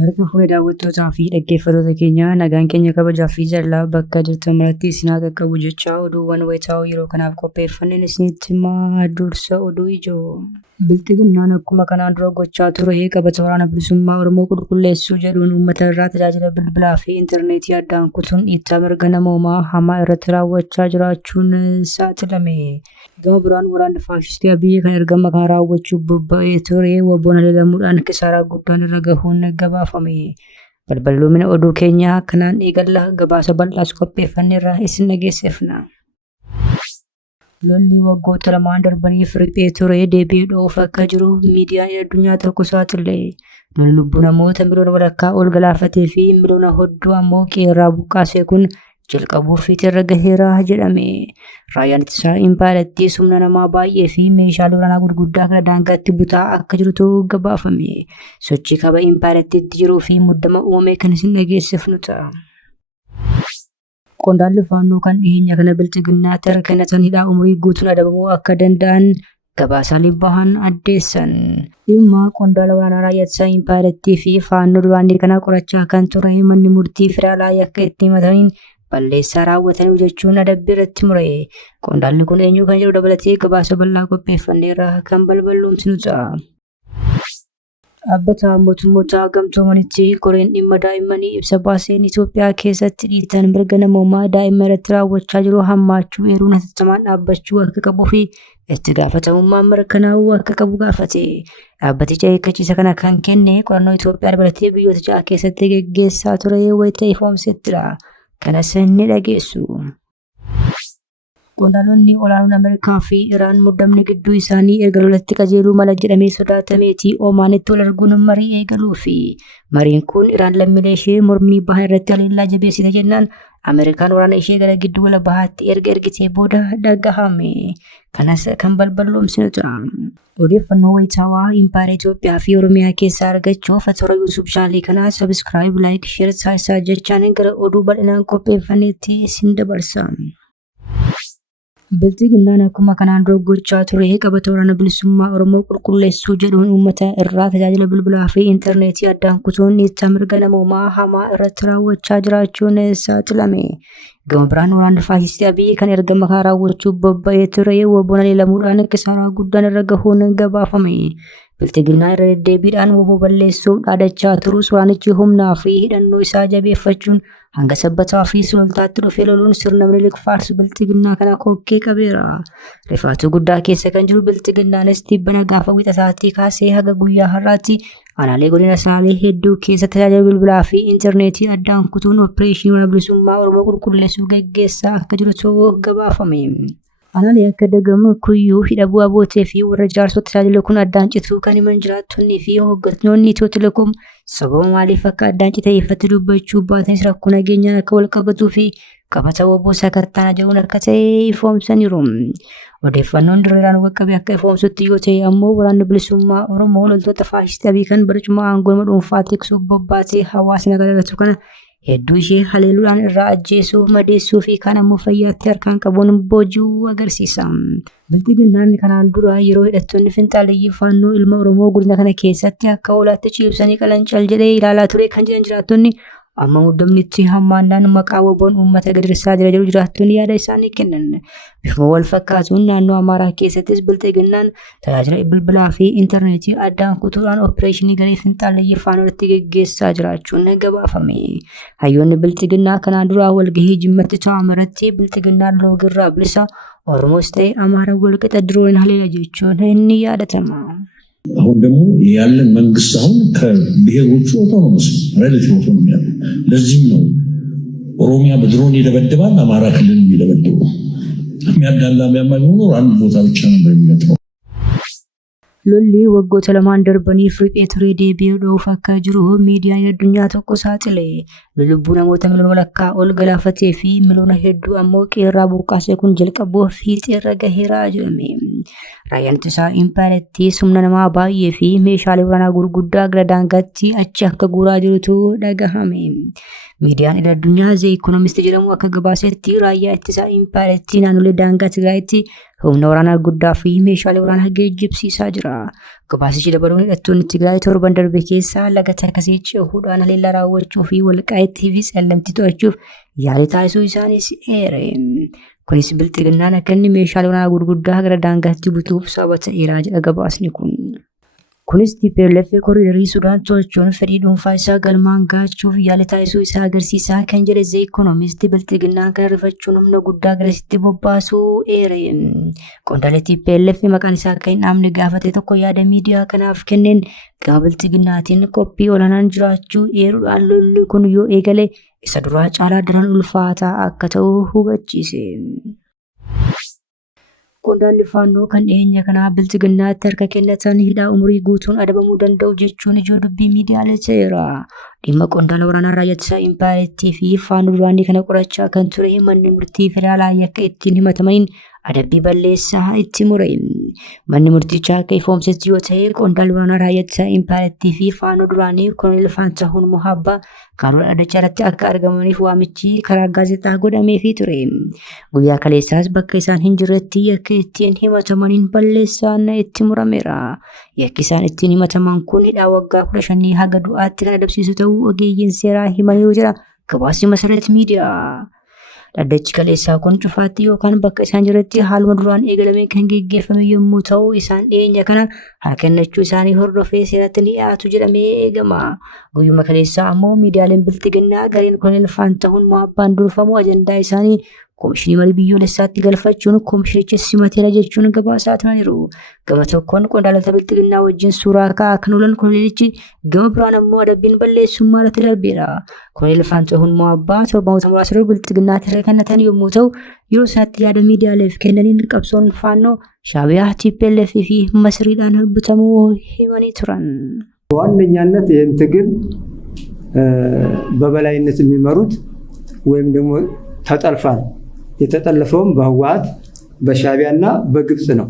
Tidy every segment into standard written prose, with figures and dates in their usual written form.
Harka fuudhee daawwattootaa fi dhaggeeffattoota keenya nagaan keenya kabajaa fi jaalala bakka jirtan maratti isin haa qaqqabu jechaa oduuwwan wayitaa'oo yeroo kanaaf qopheeffanneen isinitti himaa dursa oduu ijoo. Bilxiginnaan akkuma kanaan dura gochaa ture qabata waraana bilisummaa Oromoo qulqulleessuu jedhuun uummata irraa tajaajila bilbilaa fi intarneetii addaan kutuun dhiittaa mirga namoomaa hamaa irratti raawwachaa jiraachuun saaxilame. Gama biraan waraanni faashistii Abiyyee kan ergama kana raawwachuuf bobba'ee ture wabboon haleelamuudhaan kisaaraa guddaan irra gahuun gabaafame. Balballoomina oduu keenyaa kanaan eegalla gabaasa bal'aas qopheeffanneerra isin dhageessifna. Lolli waggoota lamaan darbaniif riphee ture deebi'ee dhoof akka jiru miidiyaan addunyaa tokko saaxile. Lolli lubbuu namoota miliyoona walakkaa ol galaafatee fi miliyoona hedduu ammoo qeerraa buqqaasee kun jalqabuuf irra gaheera jedhame. Raayyaan ittisaa impaayiraattii humna namaa baay'ee fi meeshaalee waraanaa gurguddaa kana daangaatti butaa akka jirutu gabaafame. Sochii kaba impaayiraattiitti jiruu fi muddama uumame kan isin dhageessifnu ta'a. Qondaalli faannoo kan dhiyeenya kana bilxiginnaatti harka kennatan hidhaa umurii guutuun adabamuu akka danda'an gabaasaalee bahan addeessan. Dhimma qondaala waraanaa raayyaa ittisaa impaayiraattii fi faannoo duraanii kana qorachaa kan ture manni murtii federaalaa akka itti himataniin balleessaa raawwatanii jechuun adabbii irratti mure. Qondaalli kun eenyu kan jedhu dabalatee gabaasa bal'aa qopheeffanneerra kan balballoomsinu ta'a. Dhaabbata mootummoota gamtoomanitti koreen dhimma daa'immanii ibsa baaseen Itoophiyaa keessatti dhiittaan mirga namoomaa daa'imman irratti raawwachaa jiru hammaachuu eeruun hatattamaan dhaabbachuu akka qabuu fi itti gaafatamummaan mirkanaa'uu akka qabu gaafate. Dhaabbatichi akeekkachiisa kana kan kenne qorannoo Itoophiyaa dabalatee biyyoota ja'a keessatti geggeessaa ture wayita ifoomsettidha. Kanas ni dhageessu. Qondaalonni olaanoon Ameerikaa fi Iraan muddamni gidduu isaanii erga lolatti qajeeluu mala jedhamee sodaatameeti Omaanitti wal arguun marii eegaluu fi mariin kun Iraan lammiilee ishee mormii bahaa irratti haleellaa jabeessite jennaan Ameerikaan waraana ishee gara giddu gala bahaatti ergitee booda dhagahame. Kanas kan balballoomsinu ta'a. Odeeffannoo wayitaawaa impaayera Itoophiyaa fi Oromiyaa keessaa argachuuf toora YouTube chaanalii kanaa sabiskiraayib, laayik, sheer taasisaa jechaan gara oduu bal'inaan qopheeffanneetti isin dabarsa. Bilxiginnaan akkuma kanaan dura gochaa ture qabata waraana bilisummaa Oromoo qulqulleessuu jedhuun uummata irraa tajaajila bilbilaa fi intarneetii addaan kutuun dhiittaa mirga namoomaa hamaa irratti raawwachaa jiraachuun saaxilame. Gama biraan waraanni faashistii Abiyyee kan ergama kana raawwachuuf bobba'ee ture wabboon haleelamuudhaan kisaaraa guddaan irra gahuun gabaafame. Bilxiginnaan irra deddeebiidhaan waboo balleessuuf dhaadachaa turus waraanichi humnaa fi hidhannoo isaa jabeeffachuun hanga sabbataa fi sulultaatti dhufee loluun sirna Minilik faarsu bilxiginnaa kana kokkee qabeera. Rifaatuu guddaa keessa kan jiru bilxiginnaanis tibbana gaafa wixataatii kaasee haga guyyaa har'aatti aanaalee godina Salaalee hedduu keessa tajaajila bilbilaa fi intarneetii addaan kutuun Oppireeshinii waraana bilisummaa Oromoo qulqulleessuu gaggeessaa akka jirutu gabaafame. Aanaalee akka Dagamu, Kuyyuu, Hidha Bu'aa Bootee fi warra jaarsota tajaajila kun addaan cituu kan himan jiraattonnii fi hoggantoonni Itiyoo Telekoom sababa maaliif akka addaan citee ifatti dubbachuu baatanis rakkoo nageenyaan akka wal qabatuu fi qabata waboo sakattaana jedhuun akka ta'e ifoomsaniiru. Odeeffannoon diriiraan qaqqabe akka ifoomsutti yoo ta'e ammoo waraanni bilisummaa Oromoo loltoota faashistii Abiyyee kan barcuma aangoo dhuunfaa tiksuuf bobbaatee hawaasni gargaaratu kana hedduu ishee haleeluudhaan irraa ajjeesuu, madeessuu fi kan ammoo fayyaatti harkaan qabuun boojuu agarsiisa. Bilxiginnaan kanaan dura yeroo hidhattoonni finxaaleeyyii faannoo ilma Oromoo godina kana keessatti akka hoolaatti ciibsanii qalancal jedhee ilaalaa ture kan jedhan jiraattonni amma muddamnitti hammaannaan maqaa waboon uummata gadirsaa jira jedhu jiraattonni yaada isaanii kennan. Bifuma wal fakkaatuun naannoo Amaaraa keessattis bilxiginnaan tajaajila bilbilaa fi intarneetii addaan kutuudhaan oppireeshinii garee finxaaleeyyii faannoo irratti geggeessaa jiraachuun gabaafame. Hayyoonni bilxiginnaa kanaan dura walgahii jimmatti ta'ame irratti bilxiginnaan loogirraa bilisa Oromoos ta'e Amaaraa walqixa diroon haleela jechuun inni yaadatama. አሁን ደግሞ ያለን መንግስት አሁን ከብሔሮቹ ኦቶኖመስ ሪሌቲቭ ኦቶኖሚ ያለው ለዚህም ነው ኦሮሚያ በድሮን ይደበድባል፣ አማራ ክልል ይደበድባል። የሚያዳላ የሚያማይሆኑ አንድ ቦታ ብቻ ነው የሚመጣው። Lolli waggoota lamaan darbaniif riphee ture deebi'ee dhoof akka jiru miidiyaan addunyaa tokko saaxile. Lubbuu namoota miliyoona walakkaa ol galaafatee fi miliyoona hedduu ammoo qeerraa buqqaasee kun jalqabuuf fiixee irra gaheera jedhame. Raayyaan ittisaa impaayirtii humna namaa baay'ee fi meeshaalee waraanaa gurguddaa gara daangaatti achi akka guuraa jirutu dhagahame. Miidiyaan idil addunyaa The Economist jedhamu akka gabaasetti raayyaa ittisaa impaayirtii naannolee daangaa Tigraayitti humna waraanaa guddaa fi meeshaalee waraanaa geejjibsiisaa jira. Gabaasichi dabaluun hidhattoonni Tigraay torban darbe keessa laga Tarkasee cehuudhaan haleellaa raawwachuu fi Walqaayittii fi Tsallamtii to'achuuf yaalii taasisuu isaanis eere. Kunis bilxiginnaan akka inni meeshaalee waraanaa gurguddaa gara daangaatti butuuf sababa ta'eera jedha gabaasni kun. Kunis TPLF koriidarii Sudaan to'achuun fedhii dhuunfaa isaa galmaan gaachuuf yaalii taasisuu isaa agarsiisaa kan jedhe The Economist bilxiginnaan kan rifachuun humna guddaa garasitti bobbaasuu eere. Qondaalee TPLF maqaan isaa akka hin dhaamne gaafate tokko yaada miidiyaa kanaaf kenneen gama bilxiginnaatiin qophii olaanaan jiraachuu eeruudhaan lolli kun yoo eegale isa duraa caalaa daran ulfaataa akka ta'u hubachiise. Qondaalli faannoo kan dhiyeenya kanaa bilxiginnaatti harka kennatan hidhaa umurii guutuun adabamuu danda'u jechuun ijoo dubbii miidiyaalee ta'eera. Dhimma qondaala waraanaa raayyaa ittisaa impaayirtii fi faannoo duraanii kana qorachaa kan ture manni murtii federaalaa yakka ittiin himatamaniin adabbii balleessaa itti mure. Manni murtichaa akka ifoomsetti yoo ta'e qondaalli waraanaa raayyaa ittisaa impaayirtii fi faannoo duraanii koloneelli Faantahuun Mohabbaa karoora dhaadachaa irratti akka argamaniif waamichi karaa gaazexaa godhameefii ture. Guyyaa kaleessaas bakka isaan hin jirretti yakka ittiin himatamaniin balleessaan itti murameera. Yakki isaan ittiin himataman kun hidhaa waggaa 15 haga du'aatti kan adabsiisu ta'uu ogeeyyiin seeraa himaniiru jira gabaasni Masarat Miidiyaa. Dhaddachi kaleessaa kun cufaatti yookaan bakka isaan jirretti haaluma duraan eegalamee kan geggeeffame yommuu ta'u isaan dhiyeenya kana harka kennachuu isaanii hordofee seeratti ni dhiyaatu jedhamee eegama. Guyyuma kaleessaa ammoo miidiyaaleen bilxiginnaa gareen koloneel Faantahuun Mohabbaan durfamu ajandaa isaanii Komishinii marii biyyoolessaatti galfachuun komishinicha simateera jechuun gabaasaa turaniiru. Gama tokkoon qondaalota bilxiginnaa wajjin suuraa ka'aa kan oolan koloneelichi gama biraan ammoo adabbiin balleessummaa irratti darbeera. Koloneel Faantahuun Mohabbaa torbaanota muraasa dura bilxiginnaatti irra kennatan yommuu ta'u yeroo isaatti yaada miidiyaaleef kennaniin qabsoon faannoo Shaabiyaa TPLF fi Masriidhaan butamuu himanii turan. በዋነኛነት ይህን ትግል በበላይነት የሚመሩት ወይም ደግሞ ተጠልፋል የተጠለፈውም በህወሓት በሻቢያና በግብጽ ነው።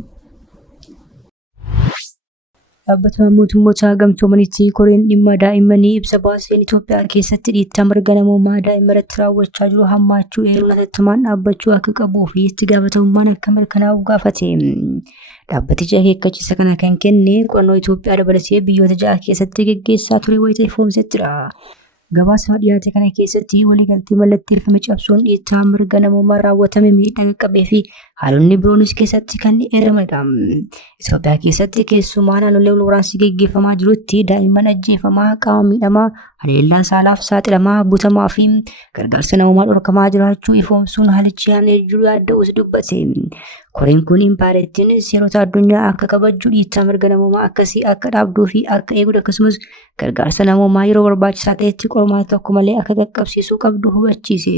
Dhaabbata mootummoota gamtoomanitti koreen dhimma daa'immanii ibsa baaseen Itoophiyaa keessatti dhiittaa mirga namoomaa daa'imman irratti raawwachaa jiru hammaachuu eeruun hatattamaan dhaabbachuu akka qabuu fi itti gaafatamummaan akka mirkanaa'u gaafate. Dhaabbatichi akeekkachiisa kana kan kenne qorannoo Itoophiyaa dabalatee biyyoota 6 keessatti gaggeessaa ture wayita ifoomsettidha. Gabaasa dhiyaate kana keessatti waliigaltee mallatteeffame cabsuun dhiittaa mirga namoomaa raawwatame miidhaa qaqqabee fi haalonni biroonis keessatti kan eeramanidha. Itoophiyaa keessatti keessumaa naannolee waraansi gaggeeffamaa jirutti daa'imman ajjeefamaa, qaama miidhamaa, haleellaa saalaaf saaxilamaa, butamaa fi gargaarsa namoomaa dhorkamaa jiraachuu ifoomsuun haalichi haamee jiru yaadda'uus dubbate. Koreen kun impaayirtiin seerota addunyaa akka kabajju dhiittaa mirga namoomaa akkasii akka dhaabduu fi akka eeguu akkasumas gargaarsa namoomaa yeroo barbaachisaa ta'etti qormaata tokko malee akka qaqqabsiisuu qabdu hubachiise.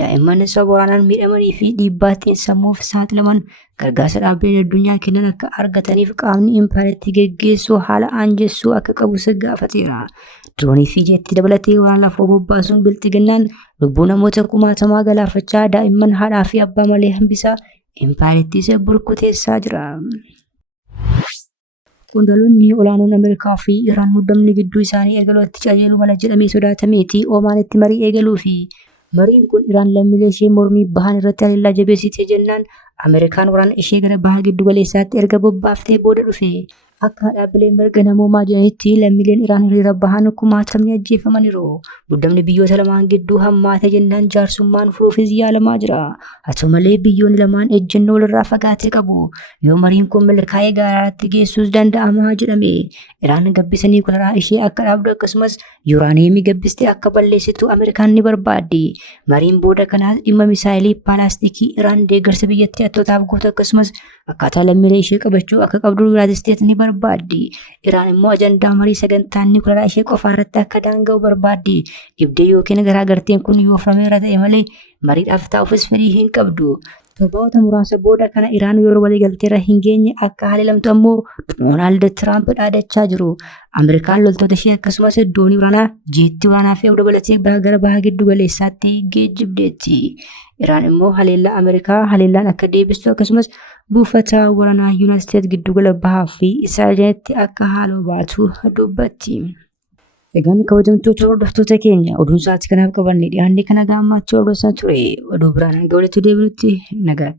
Daa'imman sababa waraanaan miidhamanii fi dhiibbaattiin sammuuf saaxilaman gargaarsa dhaabbileen addunyaa kennan akka argataniif qaamni impaayirtii geggeessuu haala aanjessuu akka qabu gaafateera. Diroonii fi jeetti dabalatee waraana lafoo bobbaasuun bilxiginnaan lubbuu namoota kumaatamaa galaafachaa daa'imman haadhaa fi abbaa malee hambisaa impaayirtii burkuteessaa jira. Qondaalonni olaanoon Ameerikaa fi Iraan muddamni gidduu isaanii erga lolatti qajeeluu mala jedhamee sodaatameeti Omaanitti marii eegaluu fi mariin kun Iraan lammiilee ishee mormii bahan irratti haleellaa jabeessitee jennaan Ameerikaan waraana ishee gara baha giddu galeessaatti erga bobbaaftee booda dhufe. Akka dhaabbileen mirga namoomaa jedhanitti lammiileen Iraan hiriira bahan kumaatamni ajjeefamaniiru. Muddamni biyyoota lamaan gidduu hammaate jennaan jaarsummaan furuufis yaalamaa jira. Haa ta'u malee biyyoonni lamaan ejjennoo walirraa fagaatee qabu. Yoo mariin kun milkaa'ee gaaraatti geessuus danda'ama jedhame. Iraan gabbisanii koloraa ishee akka dhaabdu akkasumas yuuraaniyeemii gabbistee akka balleessitu Ameerikaan ni barbaaddi. Mariin booda kanaas dhimma misaayilii paalaastikii Iraan deeggarsa biyyattii attootaaf gootu akkasumas akkaataa lammiilee ishee qabachuu akka qabdu Yuunaayitid Isteetsi ni barbaaddi. Iraan immoo ajandaa marii sagantaan koloraa ishee qofa irratti akka daanga'u barbaaddi. Dhibdee yookiin garaagarteen kun yoo furameera ta'e malee mariidhaaf taa'uufis fedhii hin qabdu. Torboota muraasa booda kana Iraan yeroo waliigalteerra hin geenye akka haleelamtu ammoo Doonaald Tiraamp dhaadachaa jiru. Ameerikaan loltoota ishee akkasumas doonii waraanaa, jeettii waraanaa fi dabalatee gara baha giddu galeessaatti geejjibdeetti. Iraan immoo haleellaa Ameerikaa haleellaan akka deebistu akkasumas buufata waraanaa Yuunaayitid Isteetsi giddugala bahaa fi Israa'elitti akka haaloo baatu dubbatti. Egaan kabajamtoota hordoftoota keenya oduun sa'aatii kanaaf qabanne dhiyaannee kana gaammaatti hordofaa ture. Oduu biraan hanga walitti deebinutti nagaatti.